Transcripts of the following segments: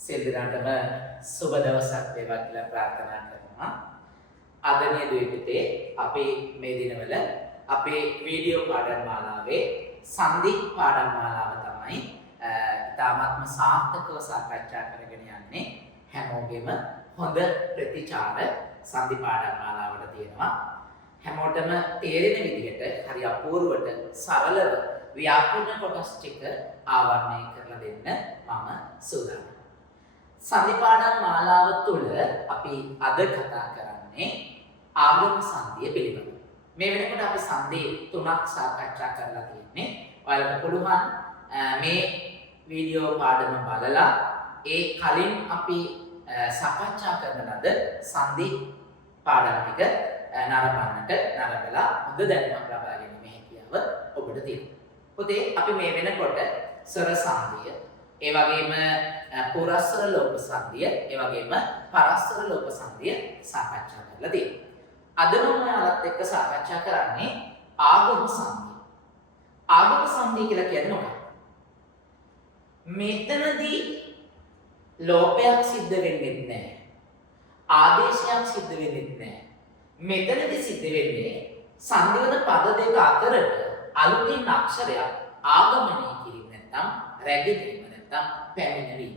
සියලුනාටම සුබ දවසක් වේවා කියලා ප්‍රාර්ථනා කරනවා. ආදරණීය දුවේ අපේ මේ දිනවල අපේ වීඩියෝ පාඩම් මාලාවේ සංදි පාඩම් මාලාව තමයි ඉතාමත්ම සාර්ථකව සාකච්ඡා කරගෙන යන්නේ. හැමෝගෙම හොඳ ප්‍රතිචාර සංදි පාඩම් මාලාවට තියෙනවා. හැමෝටම තේරෙන විදිහට හරි අපූර්වට සරලව ව්‍යාකරණ කොටස් ටික ආවරණය කරලා දෙන්න මම සූදානම්. සංදිපාඩම් මාලාව තුළ අපි අද කතා කරන්නේ ආගම සංදිය පිළිබඳව. මේ වෙනකොට අපි සංදි තුනක් සාකච්ඡා කරලා තියෙන්නේ. ඔයාලට පුළුවන් මේ වීඩියෝ පාඩම බලලා ඒ කලින් අපි සාකච්ඡා කරන ලද සංදි පාඩම් ටික නරඹලා හොඳ දැනුමක් ලබා ගැනීමේ හැකියාව ඔබට තියෙනවා. පොතේ අපි මේ වෙනකොට ස්වර සංදිය, ඒ වගේම පුරස්වර ලෝප සංදිය, ඒ වගේම පරස්වර ලෝප සංදිය සාකච්ඡා කරලා තියෙනවා. අද මම ඔයාලත් එක්ක සාකච්ඡා කරන්නේ ආගම සංදිය. ආගම සංදිය කියලා කියන්නේ මොකක්ද? මෙතනදී ලෝපයක් සිද්ධ වෙන්නේ නැහැ. ආදේශයක් සිද්ධ වෙන්නේ නැහැ. මෙතනදී සිද්ධ වෙන්නේ සංදිවන පද දෙක අතරට අලුතින් අක්ෂරයක් ආගමනය කිරීම නැත්නම් රැගෙන නැත්නම් පැමිණවීම.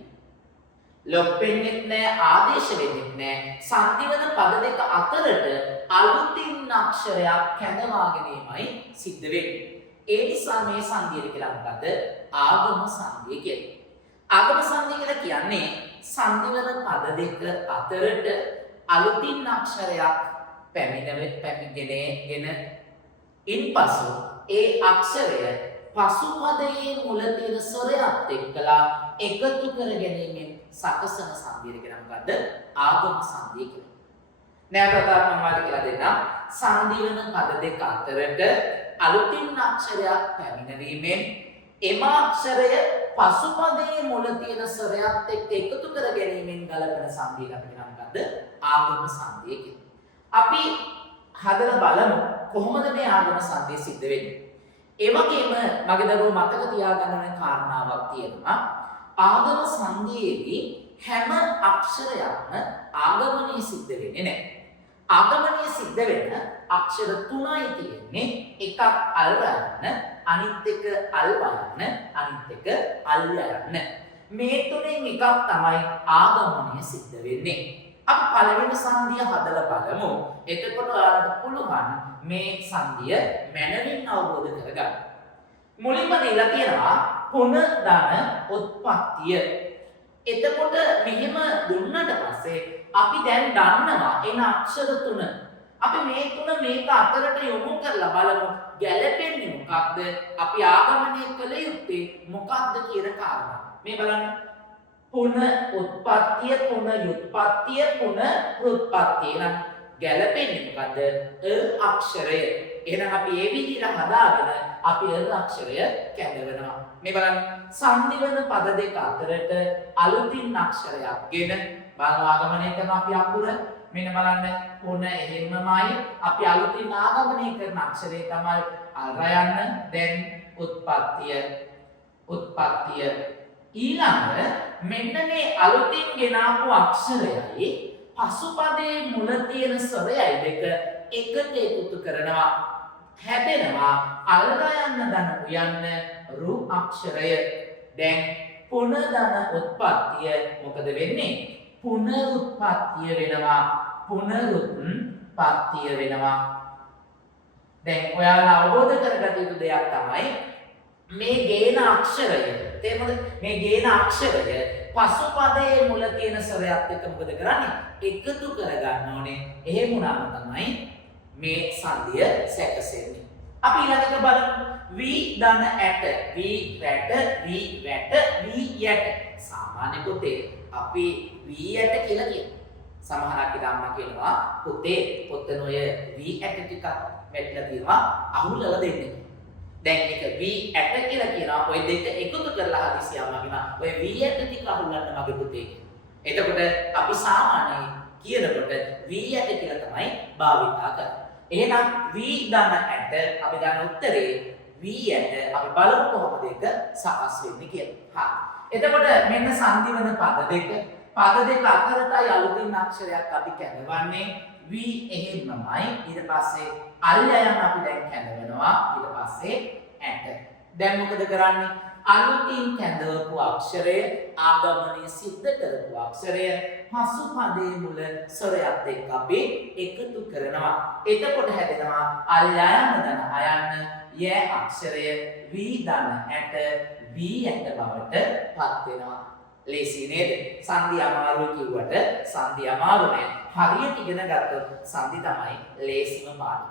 ලොප් වෙන්නේ නැහැ, ආදේශ වෙන්නේ නැහැ. සංදිවන පද දෙක අතරට අලුතින් අක්ෂරයක් කැඳවා ගැනීමයි සිද්ධ වෙන්නේ. ඒ නිසා මේ සංදිය කියලා මොකද? ආගම සංදිය කියන්නේ. ආගම සංදිය කියලා කියන්නේ සංදිවන පද දෙක අතරට අලුතින් අක්ෂරයක් පැමිණගෙන ඉන්පසු ඒ අක්ෂරය පසුපදයේ මුල තියෙන ස්වරයත් එක්කලා එකතු කර ගැනීමෙන් සකසන සංදිය කියලා මොකද්ද? ආගම සංදිය කියලා. නැවතත් මම ඔයාලට කියලා දෙන්නම්. සංදි වෙන පද දෙක අතරට අලුතින් අක්ෂරයක් පැමිණීමෙන් එම අක්ෂරය පසුපදයේ මුල තියෙන ස්වරයත් එක්ක එකතු කර ගැනීමෙන් ගලපන සංදිය අපිට නම් මොකද්ද? ආගම සංදිය කියලා. අපි හදලා බලමු කොහොමද මේ ආගම සංදිය සිද්ධ වෙන්නේ. ඒ වගේම මගේ දරුවෝ මතක තියාගන්න ඕන කාරණාවක් තියෙනවා. ආගම සංදියේදී හැම අක්ෂරයක්ම ආගමනය සිද්ධ වෙන්නේ නැහැ. ආගමනය සිද්ධ වෙන අක්ෂර තුනයි තියෙන්නේ. එකක් අල්වයන්න, අනිත් එක අල්වයන්න, අනිත් එක අල්යයන්න. මේ තුනෙන් එකක් තමයි ආගමනය සිද්ධ වෙන්නේ. අපි පළවෙනි සංදිය හදලා බලමු. එතකොට ඔයාලට පුළුවන් මේ සංදිය මනමින් අවබෝධ කරගන්න. මුලින්ම දීලා තියෙනවා පුන ධන උත්පත්තිය. එතකොට මෙහෙම දුන්නට පස්සේ අපි දැන් දන්නවා එන අක්ෂර තුන. අපි මේ තුන මේක අතරට යොමු කරලා බලමු ගැළපෙන්නේ මොකක්ද? අපි ආගමනය කළ යුත්තේ මොකක්ද කියන කාරණා. මේ බලන්න. පුන උත්පත්තිය, පුන යුත්පත්තිය, පුන වෘත්පත්තිය. නම් ගැළපෙන්නේ මොකද්ද? අක්ෂරය. එහෙනම් අපි මේ විදිහට හදාගෙන අපි අක්ෂරය කැඳවනවා. මේ බලන්න සංදි වෙන පද දෙක අතරට අලුතින් අක්ෂරයක් ගෙන ආගමනය කරන අපි අකුර මෙන්න බලන්න පුන එහෙමමයි අපි අලුතින් ආගමනය කරන අක්ෂරය තමයි අල්රයන්න. දැන් උත්පත්තිය ඊළඟ මෙන්න මේ අලුතින් ගෙනාපු අක්ෂරයයි පසුපදයේ මුල තියෙන ස්වරයයි දෙක එකට එකතු කරනවා. හැදෙනවා අල්රයන්න ධන උයන්න රු අක්ෂරය. දැන් පුන ධන උත්පත්තිය මොකද වෙන්නේ? පුනරුත්පත්තිය වෙනවා. පුනරුත්පත්තිය වෙනවා. දැන් ඔයාලා අවබෝධ කරගත යුතු දෙයක් තමයි මේ ගේන අක්ෂරය. තේරුණාද? මේ ගේන අක්ෂරය පසුපදයේ මුල තියෙන ස්වරයත් එක්ක මොකද කරන්නේ? එකතු කරගන්න ඕනේ. එහෙම වුණාම තමයි මේ සංදිය සැකසෙන්නේ. අපි ඊළඟට බලමු වී ධන ඇට, වී රැට, වී වැට, වී යට. සාමාන්‍ය පොතේ අපි වී යට කියලා කියනවා. සමහරක් ඉදම්මා කියනවා පොතේ පොතන ඔය වී ඇට ටිකක් වැටලා තියෙනවා අහුලලා දෙන්නේ. දැන් ඒක වී ඇට කියලා කියනවා. ඔය දෙක එකතු කරලා හදිසියම කියනවා ඔය වී ඇට ටික අහුලන්න මගේ පුතේ කියලා. එතකොට අපි සාමාන්‍යයෙන් කියනකොට වී ඇට කියලා තමයි භාවිතා කරන්නේ. එහෙනම් වී ධන ඇට අපි ගන්න උත්තරේ වී ඇට. අපි බලමු කොහොමද ඒක සකස් වෙන්නේ කියලා. එතකොට මෙන්න සංදි වන පද දෙක. පද දෙක අතරටයි අලුතින් අක්ෂරයක් අපි කැඳවන්නේ. V එහෙමමයි. ඊට පස්සේ අල්යයන් අපි දැන් කැඳවනවා. ඊට පස්සේ ඇට. දැන් මොකද කරන්නේ? අලුතින් කැඳවපු අක්ෂරය ආගමනය සිද්ධ කරපු අක්ෂරය පසු පදයේ මුල ස්වරයත් එක්ක අපි එකතු කරනවා. එතකොට හැදෙනවා අල්යයන් දන අයන්න ය අක්ෂරය V දන ඇට V ඇට බවට පත් වෙනවා. ලේසි නේද? සංදි අමාරු කිව්වට සංදි අමාරු නෑ. හරියට ඉගෙන ගත්තොත් සංදි තමයි ලේසිම පාඩම.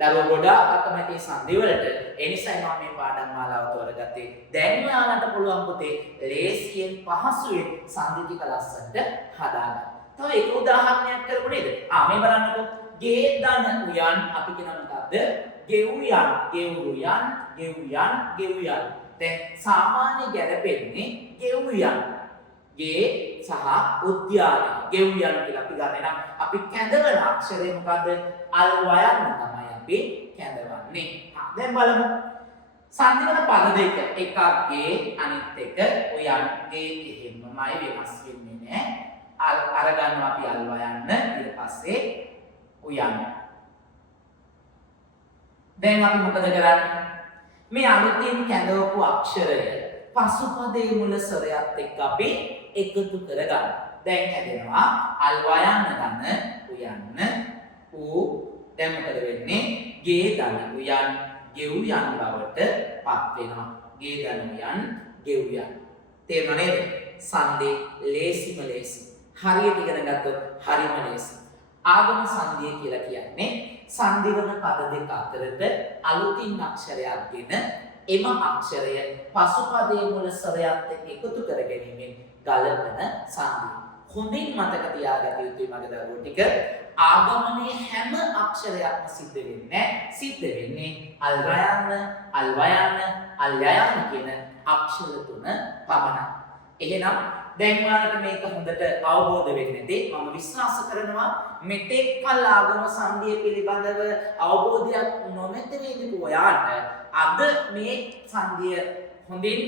දරුවෝ ගොඩාක් අකමැති සංදි වලට. ඒ නිසායි මම මේ පාඩම් මාලාව තෝරගත්තේ. දැන් ඔයාලට පුළුවන් පුතේ ලේසියෙන් පහසුවෙන් සංදි ටික ලස්සනට හදාගන්න. තව එක උදාහරණයක් කරමු නේද? මේ බලන්නකෝ. ගේ දන උයන් අපි කියන මොකද්ද? ගෙවුයන්, ගෙවුරුයන්, ගෙවුයන්, ගෙවුයන්. දැන් සාමාන්‍ය ගැලපෙන්නේ ගෙවුයන්. ගේ සහ උද්‍යාන ගෙවුයන් කියලා අපි ගන්න නම් අපි කැඳවන අක්ෂරය මොකද්ද? අල් වයන් තමයි අපි කැඳවන්නේ. දැන් බලමු. සංදි වන පද දෙක. එකක් ගේ අනිත් එක උයන්. ගේ එහෙමමයි වෙනස් වෙන්නේ නැහැ. අර ගන්නවා අපි අල් වයන් ඊට පස්සේ උයන්. දැන් අපි මොකද කරන්නේ? මේ අලුතින් කැඳවපු අක්ෂරය පසුපදයේ මුල ස්වරයත් එක්ක අපි එකතු කරගන්න. දැන් හැදෙනවා අල්වයන් දන උයන්න ඌ. දැන් මොකද වෙන්නේ? ගේ දන උයන් ගෙවුයන් බවට පත් වෙනවා. ගේ දන උයන් ගෙවුයන්. තේරුණා නේද? සංදි ලේසිම ලේසි. හරියට ඉගෙන ගත්තොත් හරිම ලේසි. ආගම සංදිය කියලා කියන්නේ සංදි වන පද දෙක අතරට අලුතින් අක්ෂරයක් ගෙන එම අක්ෂරය පසුපදයේ මුල ස්වරයත් එක්ක එකතු කර ගැනීමෙන් ගලපන සංදි. හොඳින් මතක තියාගත යුතුයි මගේ දරුවෝ ටික. ආගමනයේ හැම අක්ෂරයක්ම සිද්ධ වෙන්නේ අල්රයන්, අල්වයන්, අල්යයන් කියන අක්ෂර තුන පමණයි. එහෙනම් දැන් ඔයාලට මේක හොඳට අවබෝධ වෙන්නේ නැති මම විශ්වාස කරනවා මෙතෙක් කල් ආගම සංදිය පිළිබඳව අවබෝධයක් නොමැති වේදිකෝ ඔයාලට අද මේ සංදිය හොඳින්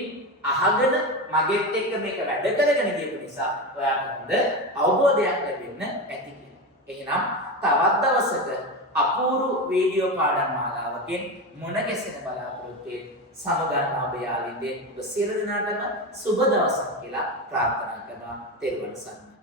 අහගෙන මගෙත් එක්ක මේක වැඩ කරගෙන ගියපු නිසා ඔයාලට හොඳ අවබෝධයක් ලැබෙන්න ඇති කියලා. එහෙනම් තවත් දවසක අපූර්ව වීඩියෝ පාඩම් මාලාවකින් මුණ ගැසෙන බලාපොරොත්තු සමගන්නා ඔබ යාළුවන්ගේ ඔබ සියලු දෙනාටම සුබ දවසක් කියලා ප්‍රාර්ථනා කරනවා. තෙරුවන් සරණයි.